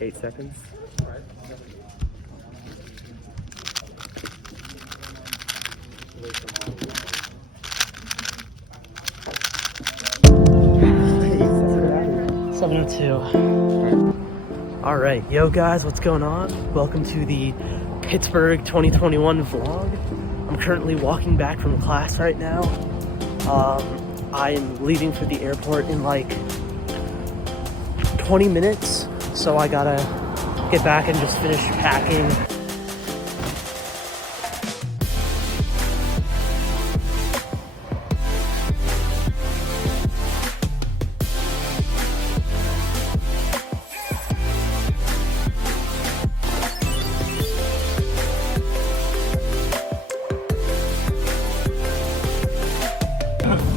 8 seconds. All right, yo guys, what's going on? Welcome to the Pittsburgh 2021 vlog. I'm currently walking back from class right now. I'm leaving for the airport in like 20 minutes, so I gotta get back and just finish packing.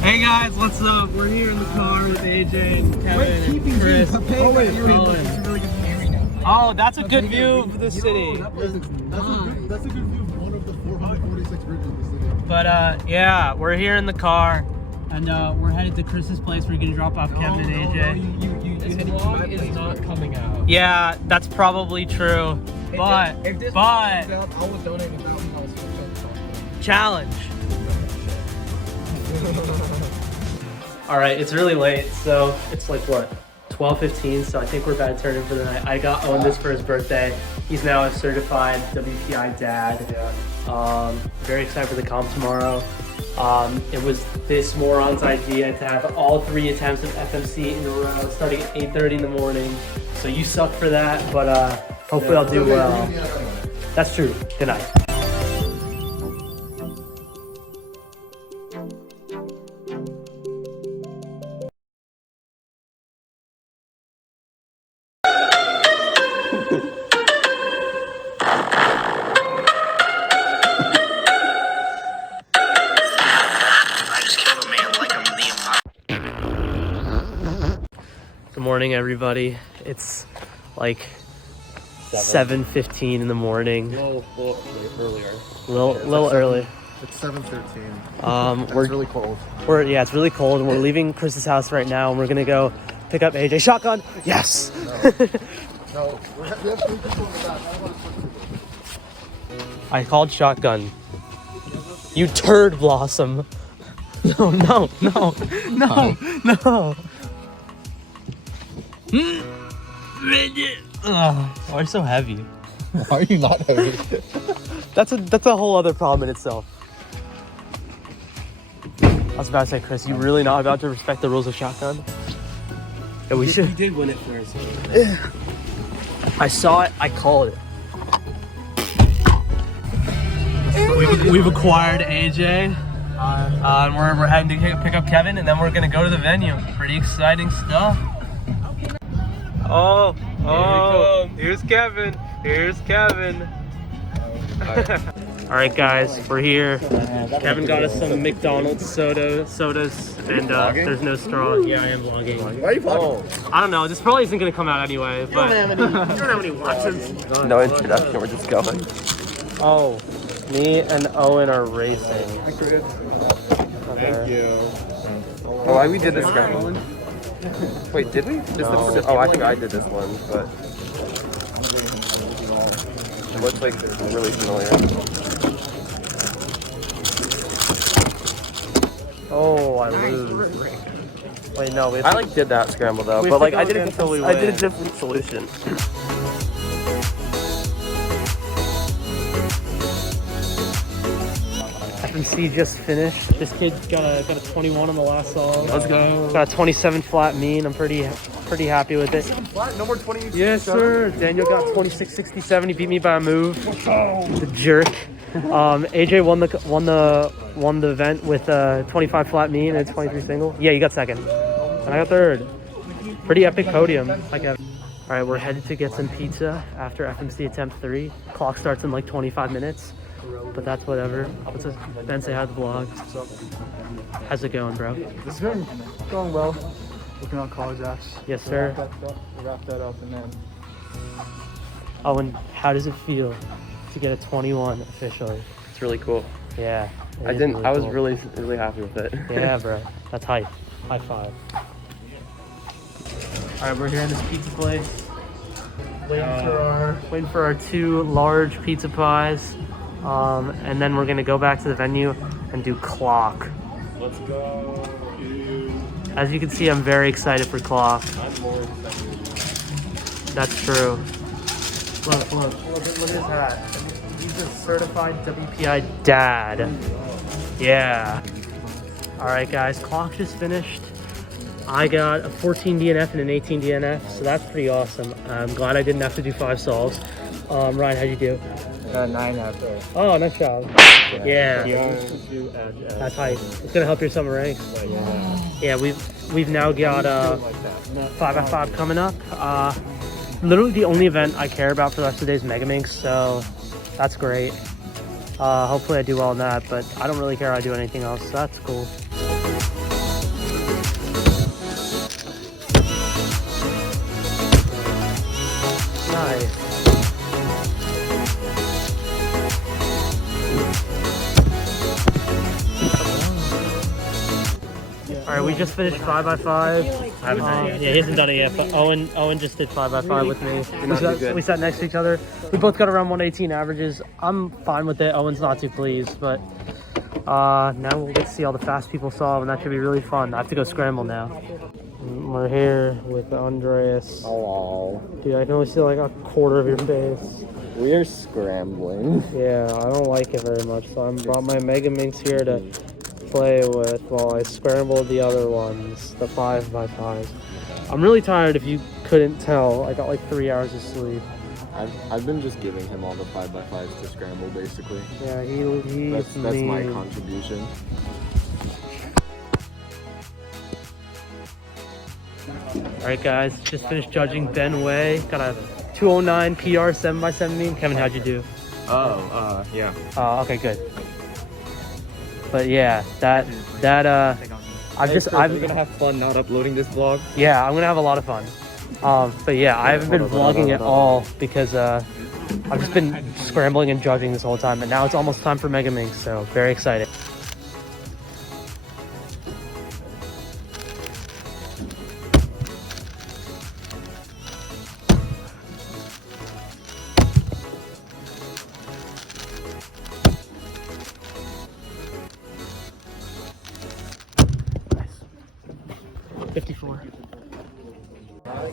Hey guys, what's up? We're here in the car with AJ and Kevin and Chris. Oh, that's a good view of the city. That's a good view of one of the 446 bridges in the city. But yeah, we're here in the car and we're headed to Chris's place. We're gonna drop off Kevin and AJ. This vlog is not coming out. Yeah, that's probably true. But if this comes out, I will donate $1,000 challenge. All right, it's really late, so it's like what, 12:15. So I think we're about to turn in for the night. I got Owen this for his birthday. He's now a certified WPI dad. Yeah. Very excited for the comp tomorrow. It was this moron's idea to have all 3 attempts of FMC in a row, starting at 8:30 in the morning. So you suck for that, but hopefully I'll do well. That's true. Good night. Good morning, everybody. It's like 7:15 in the morning. A little earlier. Little early. It's 7:13. We're really cold. Yeah, it's really cold, and we're leaving Chris's house right now, and we're gonna go pick up AJ. Shotgun. Yes. No, we have 3 people in the back. I called shotgun. You turd blossom. No. Oh, why are you so heavy? Why are you not heavy? That's a whole other problem in itself. I was about to say, Chris, you really not about to respect the rules of shotgun? Yeah, we should. You did win it first. I saw it. I called it. We've acquired AJ. And we're heading to pick up Kevin, and then we're gonna go to the venue. Pretty exciting stuff. Oh, here's Kevin. All right, guys, we're here. Kevin got us some McDonald's sodas, and there's no straw. Yeah, I am vlogging. Why are you vlogging? I don't know. This probably isn't gonna come out anyway. But You don't have any watches. No introduction, we're just going. oh, me and Owen are racing. Thank you. Oh, we did this scramble. Wait, did we? Oh, I think I did this one, but it looks like it's really familiar. Oh, I lose. Wait, no. I like did that scramble though, but like I did a different solution. FMC just finished. This kid got a 21 on the last song. Let's go. Got a 27 flat mean. I'm pretty happy with it. No more 20. Yes, sir. Daniel got 26.67. He beat me by a move. The jerk. AJ won the event with a 25 flat mean and 23 single. Yeah, you got second, and I got third. Pretty epic podium. All right, we're headed to get some pizza after FMC attempt 3. Clock starts in like 25 minutes. But that's whatever. What's up? Ben, say hi to the vlog. How's it going, bro? It's going well. Working on college apps. Yes, sir. Wrap that up and then. Oh, and how does it feel to get a 21 officially? It's really cool. Yeah. I was really happy with it. Yeah, bro. That's hype. High five. All right, we're here in this pizza place. Waiting for our 2 large pizza pies. And then we're gonna go back to the venue and do clock. Let's go. As you can see, I'm very excited for clock. I'm more excited. That's true. Look at his hat. He's a certified WPI dad. Yeah. All right, guys, clock just finished. I got a 14 DNF and an 18 DNF, so that's pretty awesome. I'm glad I didn't have to do 5 solves. Ryan, how'd you do? 9 after. Oh, nice job. Yeah. That's hype. It's gonna help your summer ranks. Yeah, we've now got 5x5 coming up. Literally the only event I care about for the rest of the day is Mega Minx, so that's great. Hopefully I do well in that, but I don't really care if I do anything else, so that's cool. Nice. All right, we just finished 5x5. I haven't done it yet. Yeah, he hasn't done it yet, but Owen just did 5x5 with me. not too good. We sat next to each other. We both got around 118 averages. I'm fine with it. Owen's not too pleased, but now we'll get to see all the fast people solve, and that should be really fun. I have to go scramble now. We're here with Andreas. Hello. Dude, I can only see like a quarter of your face. We are scrambling. Yeah, I don't like it very much, so I brought my Mega Minx here to play with while I scrambled the other ones, the 5x5s. I'm really tired if you couldn't tell. I got like 3 hours of sleep. I've been just giving him all the 5x5s to scramble, basically. Yeah, he's That's my contribution. Alright guys, just finished judging Ben Way. Got a 209 PR 7x7 mean. Kevin, how'd you do? Yeah. Okay, good. But yeah, that We're gonna have fun not uploading this vlog. yeah, I'm gonna have a lot of fun. But yeah, I haven't been vlogging at all because I've just been scrambling and judging this whole time, and now it's almost time for Mega Minx, so very excited. Nice. 54.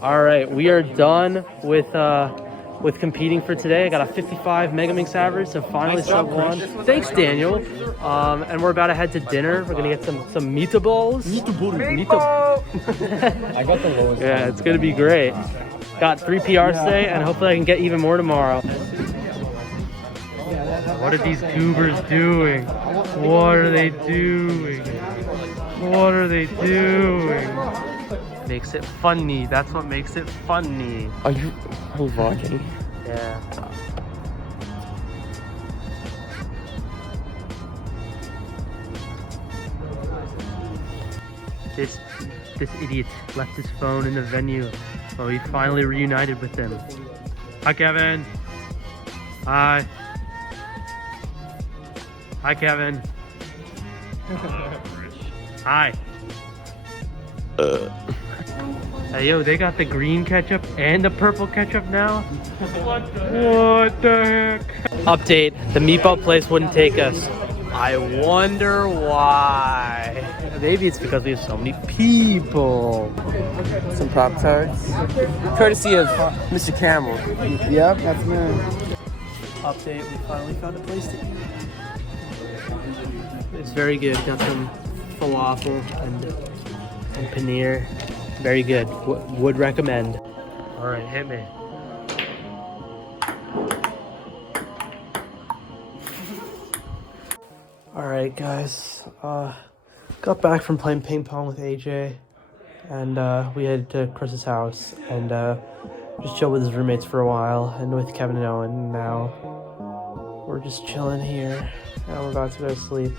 All right, we are done with competing for today. I got a 55 Mega Minx average, so finally sub 1. Thanks, Daniel. And we're about to head to dinner. We're gonna get some meatballs. I got the lowest. Yeah, it's gonna be great. Got 3 PRs today, and hopefully I can get even more tomorrow. What are these goobers doing? What are they doing? What are they doing? Makes it funny. That's what makes it funny. Are you vlogging? Yeah. This idiot left his phone in the venue. Oh, he finally reunited with them. Hi, Kevin. Hi. Hi, Kevin. Hi. Hey, yo, they got the green ketchup and the purple ketchup now? What the heck? Update, the meatball place wouldn't take us. I wonder why. Maybe it's because we have so many people. Some Pop-Tarts. Courtesy of Mr. Camel. Yep, that's me. Update, we finally found a place to eat. It's very good. Got some falafel and paneer. Very good. Would recommend. All right, hit me. All right, guys. Got back from playing ping pong with AJ, and we headed to Chris's house and just chilled with his roommates for a while, and with Kevin and Owen. Now we're just chilling here, and we're about to go to sleep.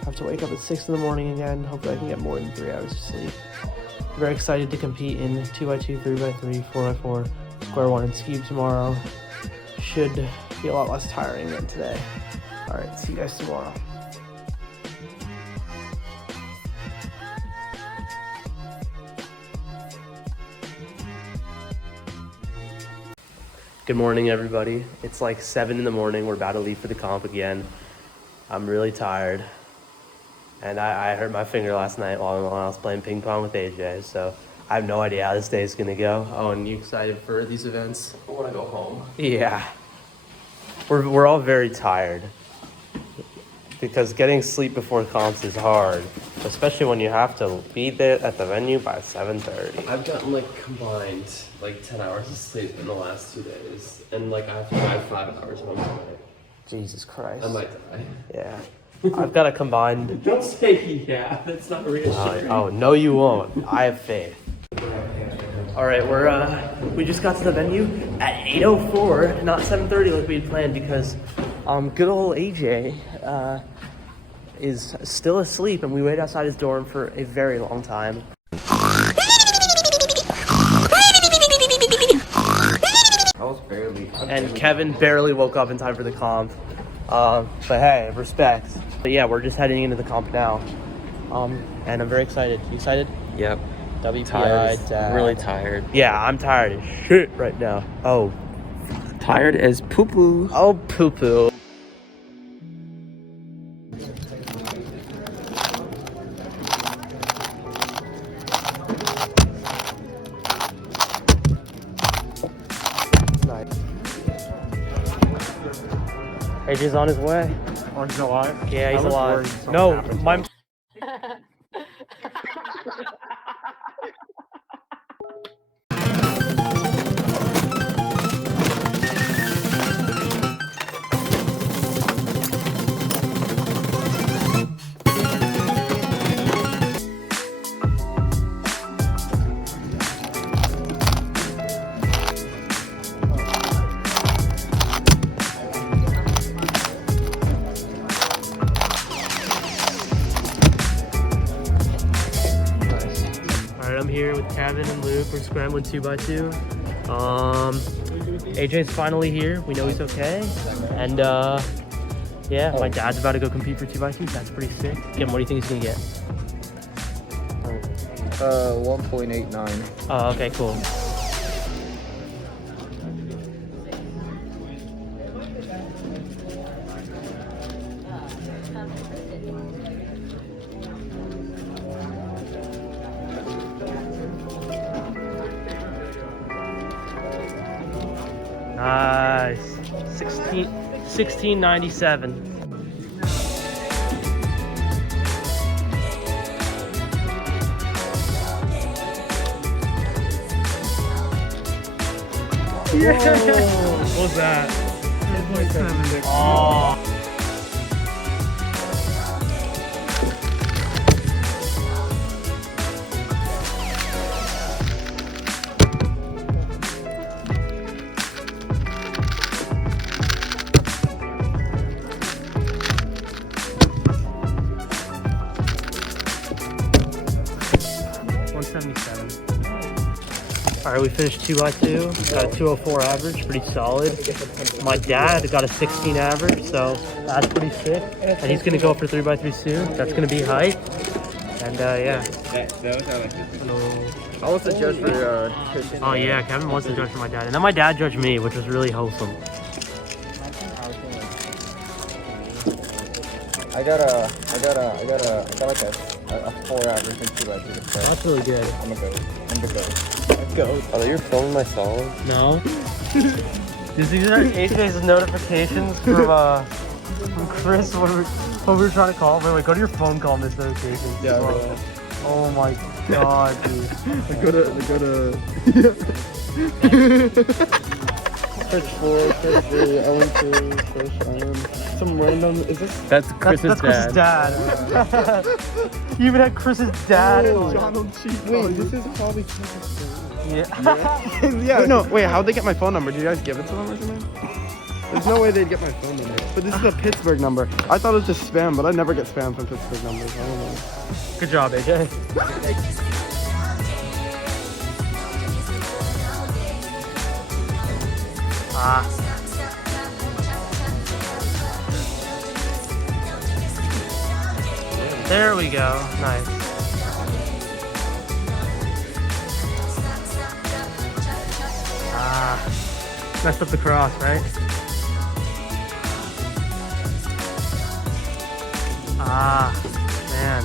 I have to wake up at 6 in the morning again. Hopefully I can get more than 3 hours of sleep. Very excited to compete in 2x2, 3x3, 4x4, square one, and ski tomorrow. Should be a lot less tiring than today. All right, see you guys tomorrow. Good morning, everybody. It's like 7 in the morning. We're about to leave for the comp again. I'm really tired. And I hurt my finger last night while I was playing ping pong with AJ, so I have no idea how this day is gonna go. Oh, and you excited for these events? I wanna go home. Yeah. We're all very tired. Because getting sleep before comps is hard, especially when you have to be there at the venue by 7:30. I've gotten like combined like 10 hours of sleep in the last 2 days, and like I have to drive 5 hours home tonight. Jesus Christ. I might die. Yeah. I've got a combined. Don't say yeah. That's not reassuring. Oh no, you won't. I have faith. All right, we just got to the venue at 8:04, not 7:30 like we had planned, because good old AJ is still asleep, and we waited outside his dorm for a very long time. And Kevin barely woke up in time for the comp. But hey, respect. But yeah, we're just heading into the comp now. And I'm very excited. You excited? Yep. WPI, Dad. Really tired. Yeah, I'm tired as shit right now. Oh. Tired as poo-poo. Oh, poo-poo. AJ's on his way. Oh, he's alive? Yeah, he's alive. No, my... I'm here with Kevin and Luke. We're scrambling 2x2. AJ's finally here. We know he's okay. And yeah, my dad's about to go compete for 2x2. That's pretty sick. Kim, what do you think he's gonna get? 1.89. Oh, okay, cool. Nice. 1697. Yeah. What was that? 10.7. Oh. All right, we finished 2x2, got a 204 average, pretty solid. My dad got a 16 average, so that's pretty sick. And he's gonna go for 3x3 soon. That's gonna be hype. And yeah. I was the judge for Christian. Oh yeah, Kevin was the judge for my dad. And then my dad judged me, which was really wholesome. I got like a 4 average in 2x3. So That's really good. I'm a goat. Go. Oh, you're filming my song? No. These are AJ's notifications from Chris. What we were trying to call him. Wait, go to your phone, call him this notifications. Yeah, bro. Oh my god, dude. Go to search for, search for, Ellen to, search some random, is this? That's Chris's dad. You even had Chris's dad. Oh, John on cheat. Wait, this is probably Chris's dad. Yeah. Yeah, no, wait, how'd they get my phone number? Did you guys give it to them or something? There's no way they'd get my phone number. But this is a Pittsburgh number. I thought it was just spam, but I never get spam from Pittsburgh numbers. I don't know. Good job, AJ. There we go. Nice. Messed up the cross, right? Ah, man.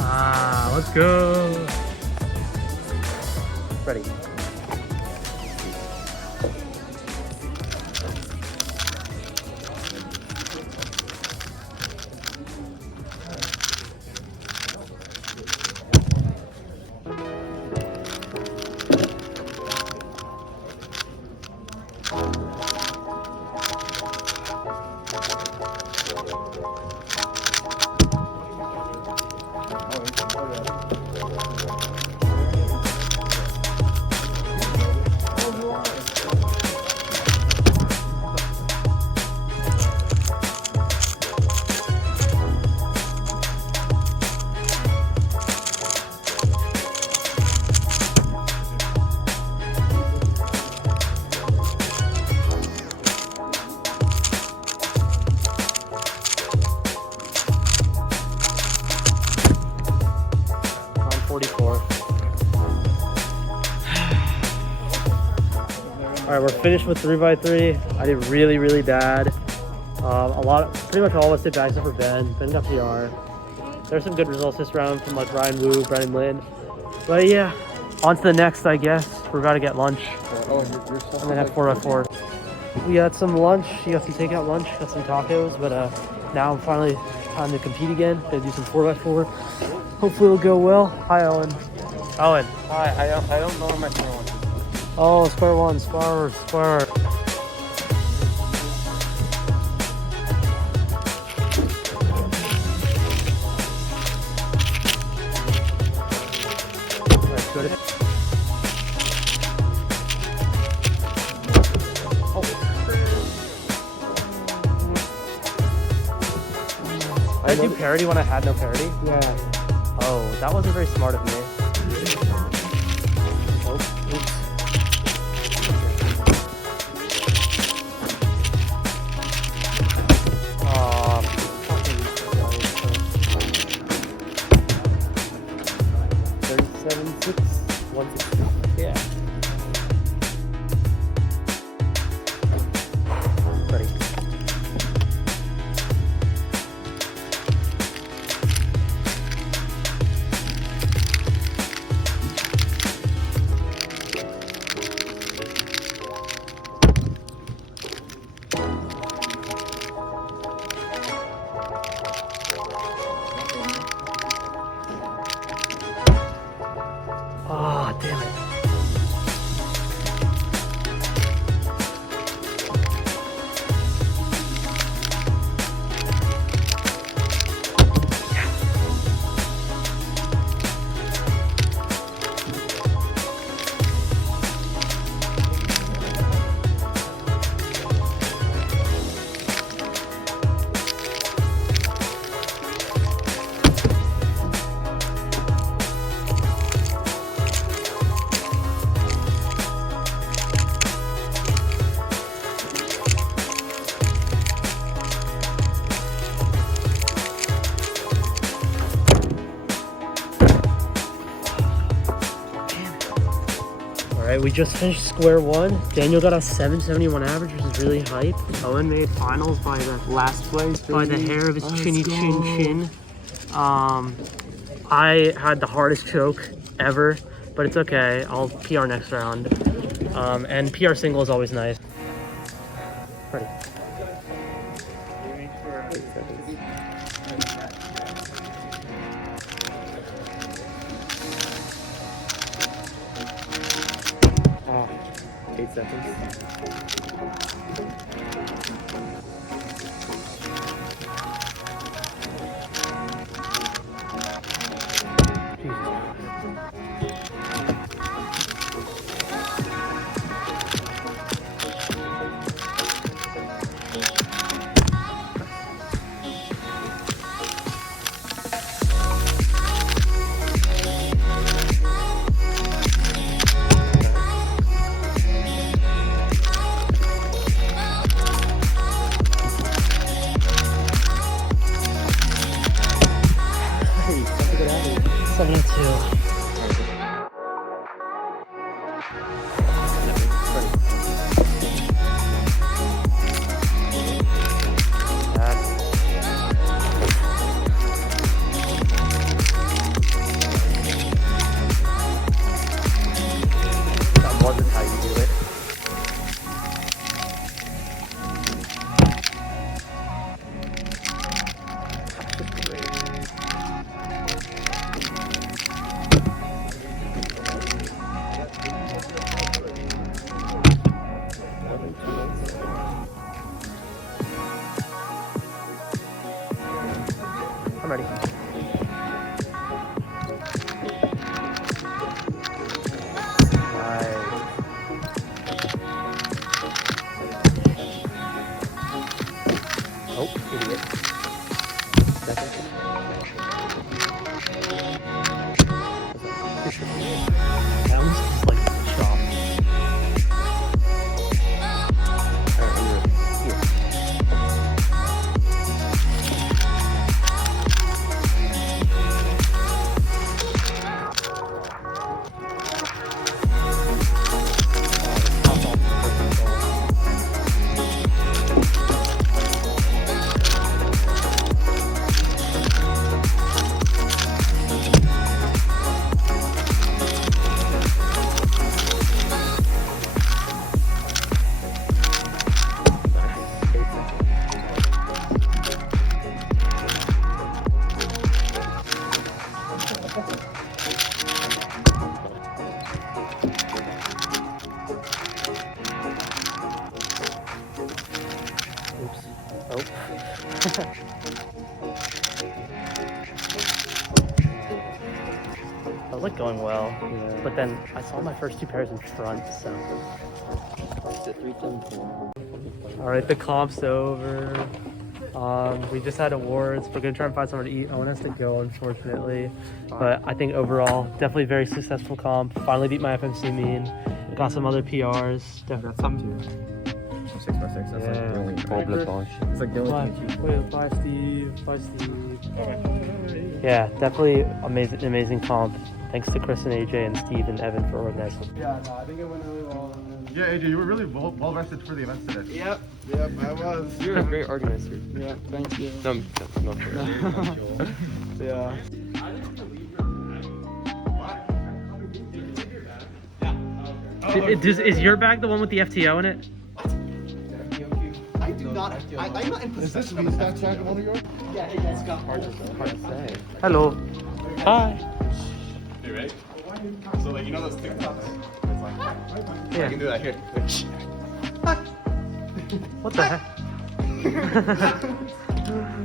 Ah, let's go. Ready. All right, we're finished with 3x3. I did really, really bad. Pretty much all of us did bad except for Ben. Ben got PR. There's some good results this round from like Ryan Wu, Brennan Lin. But yeah, on to the next, I guess. We're about to get lunch. I'm gonna have 4x4. We got some lunch. You got some takeout lunch. Got some tacos. But now I'm finally time to compete again. Gonna do some 4x4. Hopefully it'll go well. Hi, Owen. Owen. Hi, I don't know where my phone is. Oh, square one, square. Alright, good. Did I do parody when I had no parody? Yeah. Oh, that wasn't very smart of me. Oh, oops. Fucking 37.6, 160. Yeah. Ready. Ah, damn it. Alright, we just finished square one. Daniel got a 771 average, which is really hype. Owen made finals by the last place, by the hair of his chinny chin. I had the hardest choke ever, but it's okay. I'll PR next round. And PR single is always nice. Ready. Oh, 8 seconds. too. That wasn't how you do it. I'm ready. Nice. Oh, idiot. That was just like chop. Oops. Oh. That was like going well, but then I saw my first two pairs in front, so. All right, the comp's over. We just had awards. We're gonna try and find somewhere to eat. Owen has to go, unfortunately, but I think overall, definitely very successful comp. Finally beat my FMC mean. Got some other PRs. That's some too. 6x6. That's like the only. It's like the only thing. Bye, Steve. Bye, Steve. Yeah, definitely amazing comp. Thanks to Chris and AJ and Steve and Evan for organizing. Yeah, no, I think it went really well. Yeah, AJ, you were really well rested for the event today. Yep, I was. You're a great organizer. Yeah, thank you. No, no, no. Yeah. Is your bag the one with the FTO in it? I do not. I'm not in Is this possession the of stat tag one of yours? Yeah, it's got Hard to say. Hello. Hi. You ready? So like you know those TikToks? It's like Yeah. I can do that here. What the heck?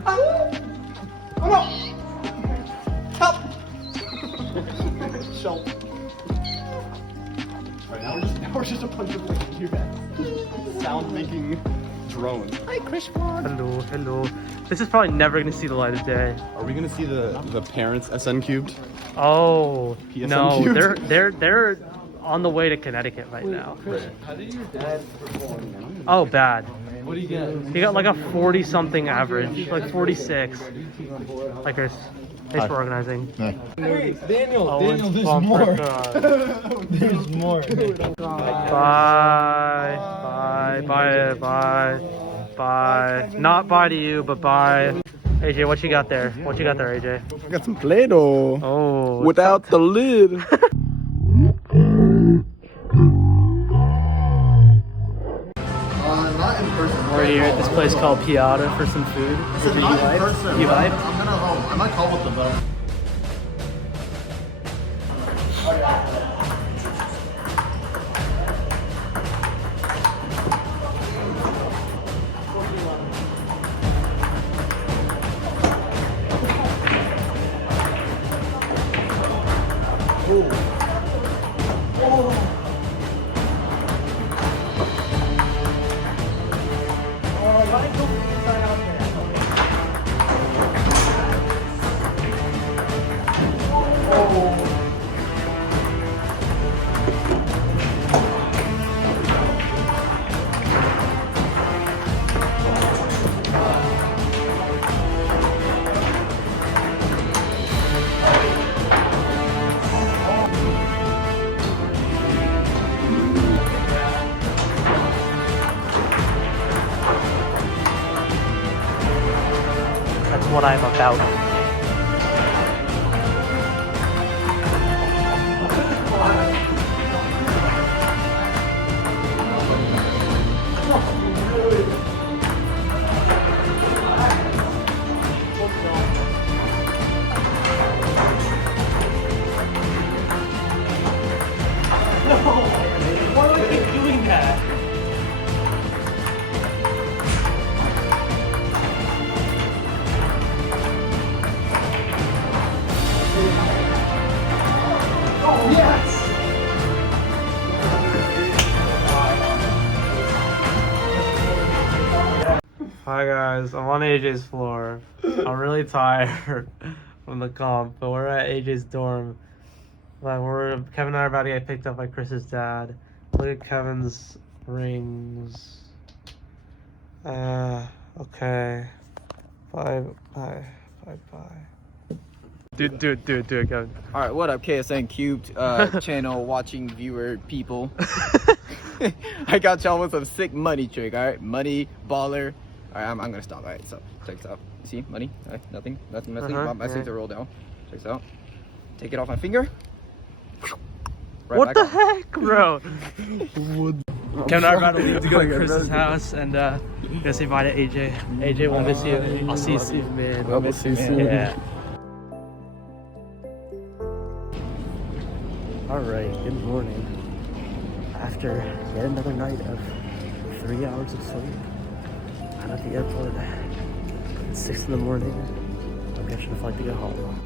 Oh no! Help! Shelp. Right, now we're just a bunch of like sound making drones. Hello. This is probably never gonna see the light of day. Are we gonna see the parents SN cubed? Oh PSN no, cubed? they're on the way to Connecticut right now. How did your dad perform? Oh, bad. What do you get? He got like a 40-something average, like 46. Like Chris, thanks for organizing. Hey, Daniel, Owen's there's bumper more. car. There's more. Bye. Not bye to you, but bye. AJ, what you got there? What you got there, AJ? I got some Play-Doh. Oh. Without the lid. Not in person. We're here at this place called Piata for some food. Not in person. You I'm hyped? gonna I might call with them though. I'm about. Why do I keep doing that? Hi guys, I'm on AJ's floor. I'm really tired from the comp, but we're at AJ's dorm. Like Kevin and I are about to get picked up by Chris's dad. Look at Kevin's rings. Okay. Bye. Do it, Kevin. Alright, what up, KSN Cubed channel watching viewer people? I got y'all with some sick money trick, alright? Money, baller. Alright, I'm gonna stop. Alright, so check this out. See, money? Alright, nothing. My sleeves are rolled down. Check this out. Take it off my finger. Right What back the on. heck, bro? Kevin and I are about to leave to go to Chris's house and go say bye to AJ. AJ, we'll miss you. I'll see you soon, man. We'll see you soon. Yeah. Alright, good morning. After yet another night of 3 hours of sleep, I'm at the airport. It's 6 in the morning. I'm catching a flight to go home.